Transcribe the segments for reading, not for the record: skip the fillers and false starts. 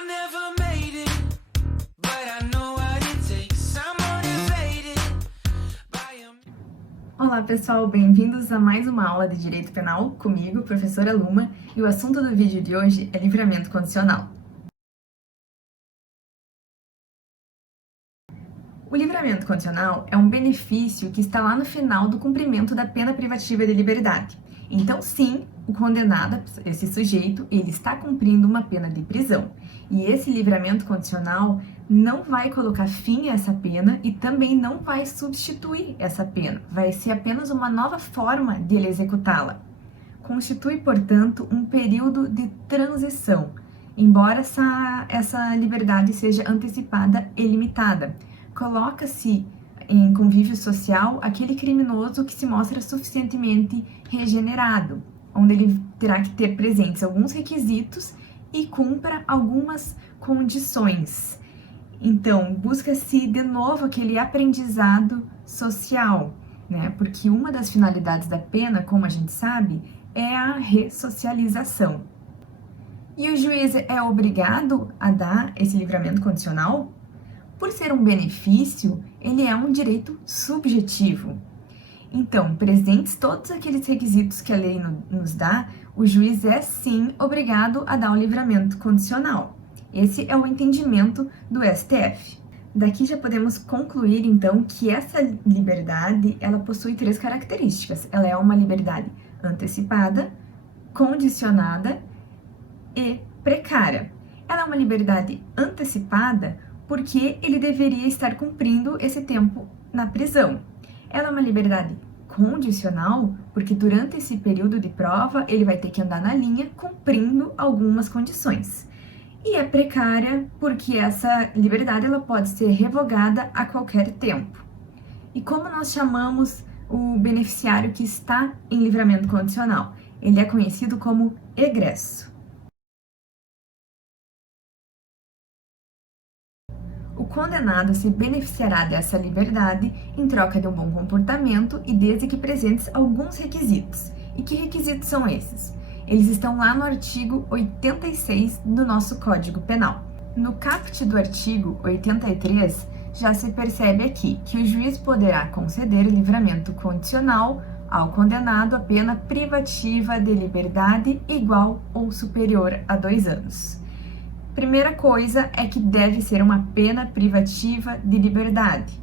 I never made it, but I know what it takes. I'm motivated by a... Olá pessoal, bem-vindos a mais uma aula de Direito Penal comigo, professora Luma, e o assunto do vídeo de hoje é livramento condicional. O livramento condicional é um benefício que está lá no final do cumprimento da pena privativa de liberdade. Então, sim, o condenado, esse sujeito, ele está cumprindo uma pena de prisão. E esse livramento condicional não vai colocar fim a essa pena e também não vai substituir essa pena. Vai ser apenas uma nova forma de ele executá-la. Constitui, portanto, um período de transição, embora essa liberdade seja antecipada e limitada. Coloca-se em convívio social aquele criminoso que se mostra suficientemente regenerado, onde ele terá que ter presentes alguns requisitos e cumpra algumas condições. Então, busca-se de novo aquele aprendizado social, né? Porque uma das finalidades da pena, como a gente sabe, é a ressocialização. E o juiz é obrigado a dar esse livramento condicional? Por ser um benefício, ele é um direito subjetivo. Então, presentes todos aqueles requisitos que a lei nos dá, o juiz é sim obrigado a dar o livramento condicional. Esse é o entendimento do STF. Daqui já podemos concluir, então, que essa liberdade, ela possui três características. Ela é uma liberdade antecipada, condicionada e precária. Ela é uma liberdade antecipada porque ele deveria estar cumprindo esse tempo na prisão. Ela é uma liberdade condicional, porque durante esse período de prova ele vai ter que andar na linha cumprindo algumas condições. E é precária porque essa liberdade ela pode ser revogada a qualquer tempo. E como nós chamamos o beneficiário que está em livramento condicional? Ele é conhecido como egresso. O condenado se beneficiará dessa liberdade em troca de um bom comportamento e desde que presentes alguns requisitos. E que requisitos são esses? Eles estão lá no artigo 86 do nosso Código Penal. No caput do artigo 83, já se percebe aqui que o juiz poderá conceder livramento condicional ao condenado a pena privativa de liberdade igual ou superior a 2 anos. Primeira coisa é que deve ser uma pena privativa de liberdade,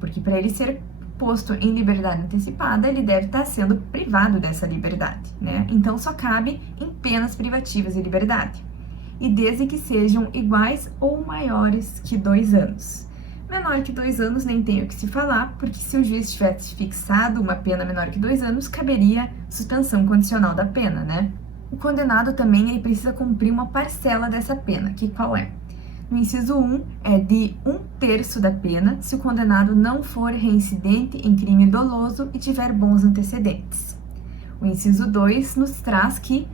porque para ele ser posto em liberdade antecipada, ele deve estar sendo privado dessa liberdade, né? Então só cabe em penas privativas de liberdade, e desde que sejam iguais ou maiores que 2 anos. Menor que 2 anos nem tem o que se falar, porque se o juiz tivesse fixado uma pena menor que 2 anos, caberia suspensão condicional da pena, né? O condenado também ele precisa cumprir uma parcela dessa pena, que qual é? No inciso 1, é de 1/3 da pena se o condenado não for reincidente em crime doloso e tiver bons antecedentes. O inciso 2 nos traz que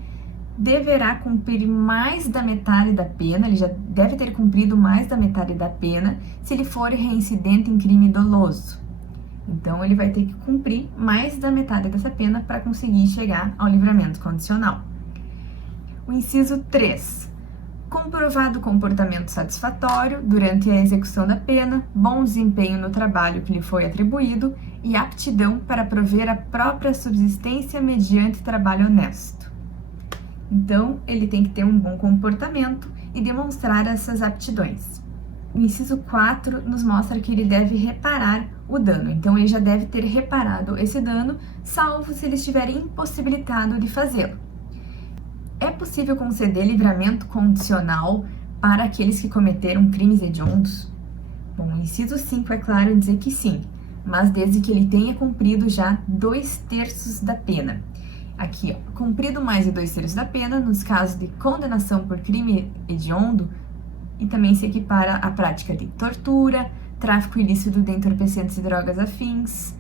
deverá cumprir mais da metade da pena, ele já deve ter cumprido mais da metade da pena se ele for reincidente em crime doloso. Então, ele vai ter que cumprir mais da metade dessa pena para conseguir chegar ao livramento condicional. O inciso 3. Comprovado comportamento satisfatório durante a execução da pena, bom desempenho no trabalho que lhe foi atribuído e aptidão para prover a própria subsistência mediante trabalho honesto. Então, ele tem que ter um bom comportamento e demonstrar essas aptidões. O inciso 4 nos mostra que ele deve reparar o dano. Então, ele já deve ter reparado esse dano, salvo se ele estiver impossibilitado de fazê-lo. É possível conceder livramento condicional para aqueles que cometeram crimes hediondos? Bom, o inciso 5 é claro dizer que sim, mas desde que ele tenha cumprido já 2/3 da pena. Aqui, ó, cumprido mais de 2/3 da pena, nos casos de condenação por crime hediondo, e também se equipara à prática de tortura, tráfico ilícito de entorpecentes e drogas afins,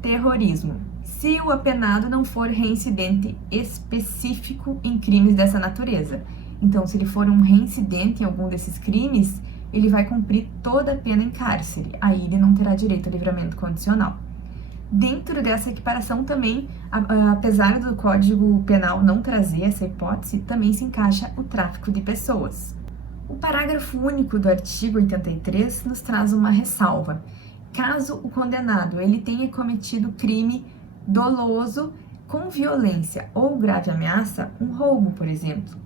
terrorismo, se o apenado não for reincidente específico em crimes dessa natureza. Então, se ele for um reincidente em algum desses crimes, ele vai cumprir toda a pena em cárcere, aí ele não terá direito a livramento condicional. Dentro dessa equiparação também, apesar do Código Penal não trazer essa hipótese, também se encaixa o tráfico de pessoas. O parágrafo único do artigo 83 nos traz uma ressalva. Caso o condenado ele tenha cometido crime doloso com violência ou grave ameaça, um roubo, por exemplo,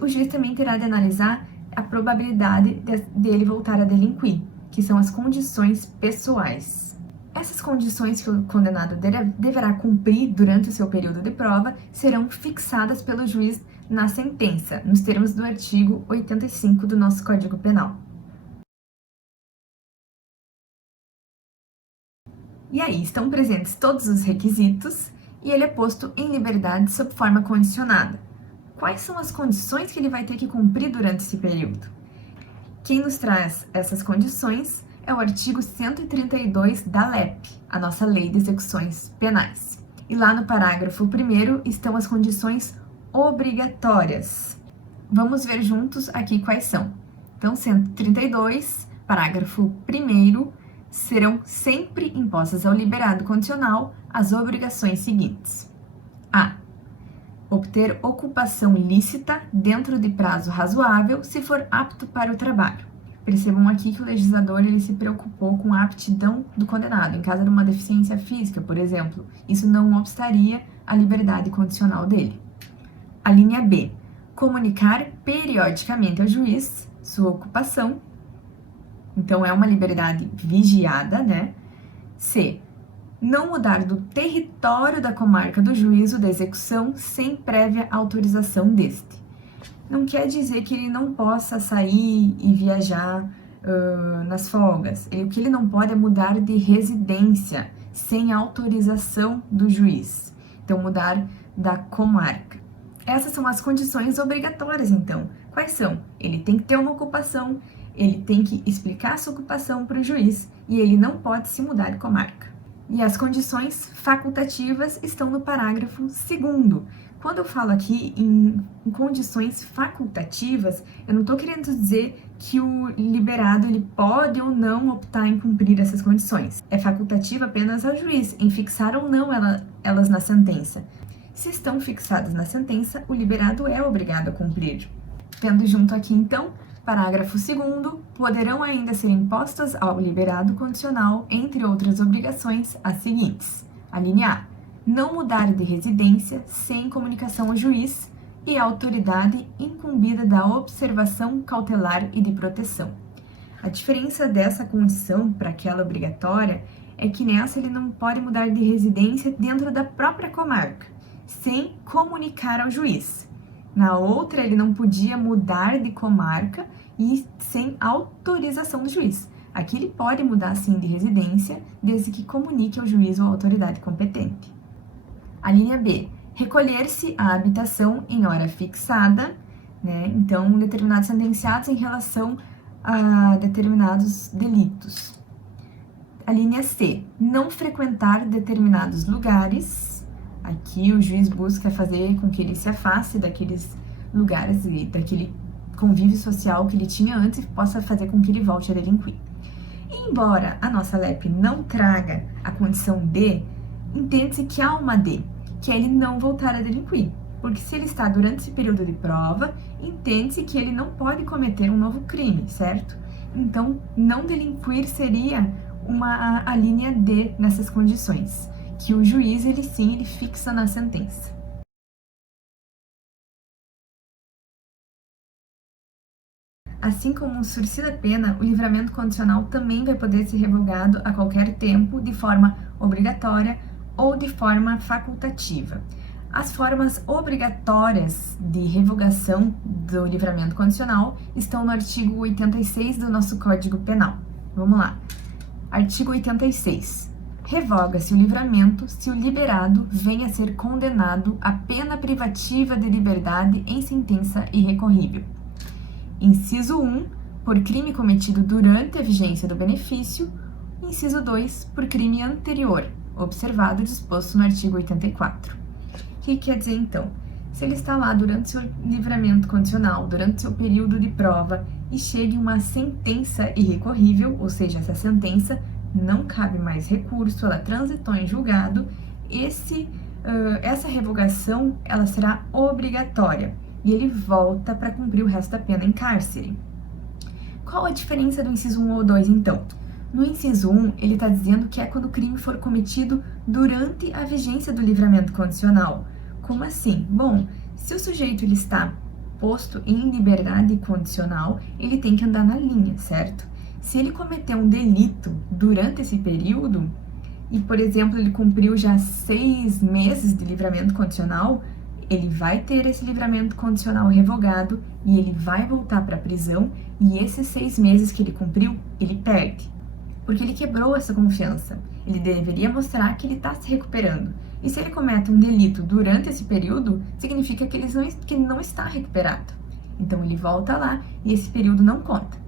o juiz também terá de analisar a probabilidade dele voltar a delinquir, que são as condições pessoais. Essas condições que o condenado deverá cumprir durante o seu período de prova serão fixadas pelo juiz na sentença, nos termos do artigo 85 do nosso Código Penal. E aí estão presentes todos os requisitos e ele é posto em liberdade sob forma condicionada. Quais são as condições que ele vai ter que cumprir durante esse período? Quem nos traz essas condições é o artigo 132 da LEP, a nossa Lei de Execuções Penais. E lá no parágrafo 1º estão as condições obrigatórias. Vamos ver juntos aqui quais são. Então, 132, parágrafo 1º, serão sempre impostas ao liberado condicional as obrigações seguintes. A. Obter ocupação lícita dentro de prazo razoável se for apto para o trabalho. Percebam aqui que o legislador ele se preocupou com a aptidão do condenado, em caso de uma deficiência física, por exemplo. Isso não obstaria a liberdade condicional dele. A linha B. Comunicar periodicamente ao juiz sua ocupação. Então, é uma liberdade vigiada, né? C. Não mudar do território da comarca do juízo de execução sem prévia autorização deste. Não quer dizer que ele não possa sair e viajar nas folgas. O que ele não pode é mudar de residência sem autorização do juiz. Então, mudar da comarca. Essas são as condições obrigatórias, então. Quais são? Ele tem que ter uma ocupação, ele tem que explicar sua ocupação para o juiz e ele não pode se mudar de comarca. E as condições facultativas estão no parágrafo 2º. Quando eu falo aqui em condições facultativas, eu não estou querendo dizer que o liberado ele pode ou não optar em cumprir essas condições. É facultativa apenas ao juiz em fixar ou não elas na sentença. Se estão fixadas na sentença, o liberado é obrigado a cumprir. Tendo junto aqui, então, parágrafo 2º, poderão ainda ser impostas ao liberado condicional, entre outras obrigações, as seguintes. A linha A. Não mudar de residência sem comunicação ao juiz e à autoridade incumbida da observação cautelar e de proteção. A diferença dessa condição para aquela obrigatória é que nessa ele não pode mudar de residência dentro da própria comarca, sem comunicar ao juiz. Na outra, ele não podia mudar de comarca e sem autorização do juiz. Aqui ele pode mudar sim de residência, desde que comunique ao juiz ou à autoridade competente. A linha B. Recolher-se à habitação em hora fixada, né? Então, determinados sentenciados em relação a determinados delitos. A linha C. Não frequentar determinados lugares. Aqui o juiz busca fazer com que ele se afaste daqueles lugares e daquele convívio social que ele tinha antes e possa fazer com que ele volte a delinquir. E embora a nossa LEP não traga a condição D, entende-se que há uma D, que é ele não voltar a delinquir. Porque se ele está durante esse período de prova, entende-se que ele não pode cometer um novo crime, certo? Então, não delinquir seria a linha D nessas condições, que o juiz, ele fixa na sentença. Assim como surgida a pena, o livramento condicional também vai poder ser revogado a qualquer tempo, de forma obrigatória ou de forma facultativa. As formas obrigatórias de revogação do livramento condicional estão no artigo 86 do nosso Código Penal. Vamos lá. Artigo 86. Revoga-se o livramento se o liberado venha a ser condenado a pena privativa de liberdade em sentença irrecorrível. Inciso 1, por crime cometido durante a vigência do benefício. Inciso 2, por crime anterior, observado e disposto no artigo 84. O que quer dizer, então? Se ele está lá durante seu livramento condicional, durante seu período de prova, e chega uma sentença irrecorrível, ou seja, essa sentença não cabe mais recurso, ela transitou em julgado, essa revogação ela será obrigatória e ele volta para cumprir o resto da pena em cárcere. Qual a diferença do inciso 1 ou 2, então? No inciso 1, ele está dizendo que é quando o crime for cometido durante a vigência do livramento condicional. Como assim? Bom, se o sujeito ele está posto em liberdade condicional, ele tem que andar na linha, certo? Se ele cometeu um delito durante esse período, e, por exemplo, ele cumpriu já 6 meses de livramento condicional, ele vai ter esse livramento condicional revogado e ele vai voltar para a prisão, e esses 6 meses que ele cumpriu, ele perde. Porque ele quebrou essa confiança. Ele deveria mostrar que ele está se recuperando. E se ele comete um delito durante esse período, significa que ele não está recuperado. Então ele volta lá e esse período não conta.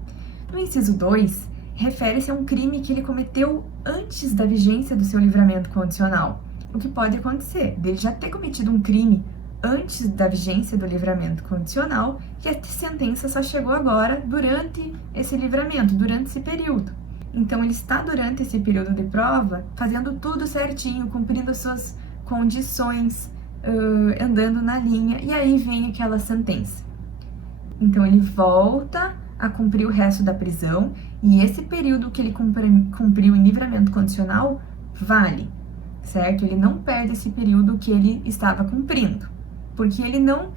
No inciso 2, refere-se a um crime que ele cometeu antes da vigência do seu livramento condicional. O que pode acontecer? Dele já ter cometido um crime antes da vigência do livramento condicional, que a sentença só chegou agora durante esse livramento, durante esse período. Então, ele está durante esse período de prova fazendo tudo certinho, cumprindo as suas condições, andando na linha, e aí vem aquela sentença. Então, ele volta a cumprir o resto da prisão, e esse período que ele cumpriu em livramento condicional vale, certo? Ele não perde esse período que ele estava cumprindo, porque ele não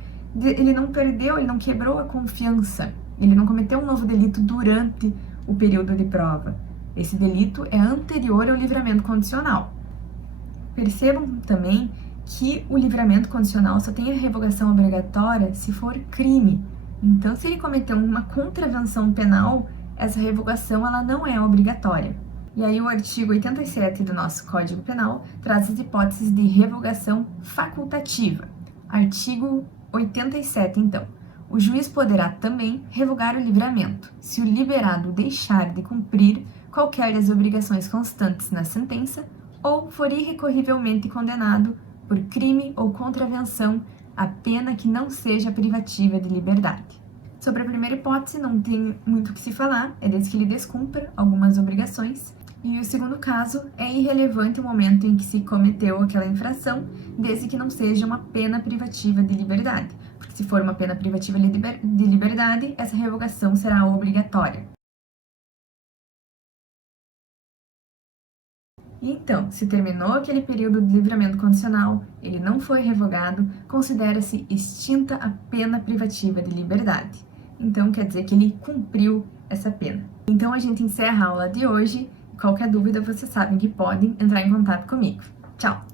perdeu, ele não quebrou a confiança, ele não cometeu um novo delito durante o período de prova. Esse delito é anterior ao livramento condicional. Percebam também que o livramento condicional só tem a revogação obrigatória se for crime. Então, se ele cometeu uma contravenção penal, essa revogação ela não é obrigatória. E aí o artigo 87 do nosso Código Penal traz as hipóteses de revogação facultativa. Artigo 87, então. O juiz poderá também revogar o livramento, se o liberado deixar de cumprir qualquer das obrigações constantes na sentença ou for irrecorrivelmente condenado por crime ou contravenção a pena que não seja privativa de liberdade. Sobre a primeira hipótese, não tem muito o que se falar, é desde que ele descumpra algumas obrigações. E o segundo caso, é irrelevante o momento em que se cometeu aquela infração, desde que não seja uma pena privativa de liberdade. Porque se for uma pena privativa de liberdade, essa revogação será obrigatória. E então, se terminou aquele período de livramento condicional, ele não foi revogado, considera-se extinta a pena privativa de liberdade. Então, quer dizer que ele cumpriu essa pena. Então, a gente encerra a aula de hoje. Qualquer dúvida, vocês sabem que podem entrar em contato comigo. Tchau!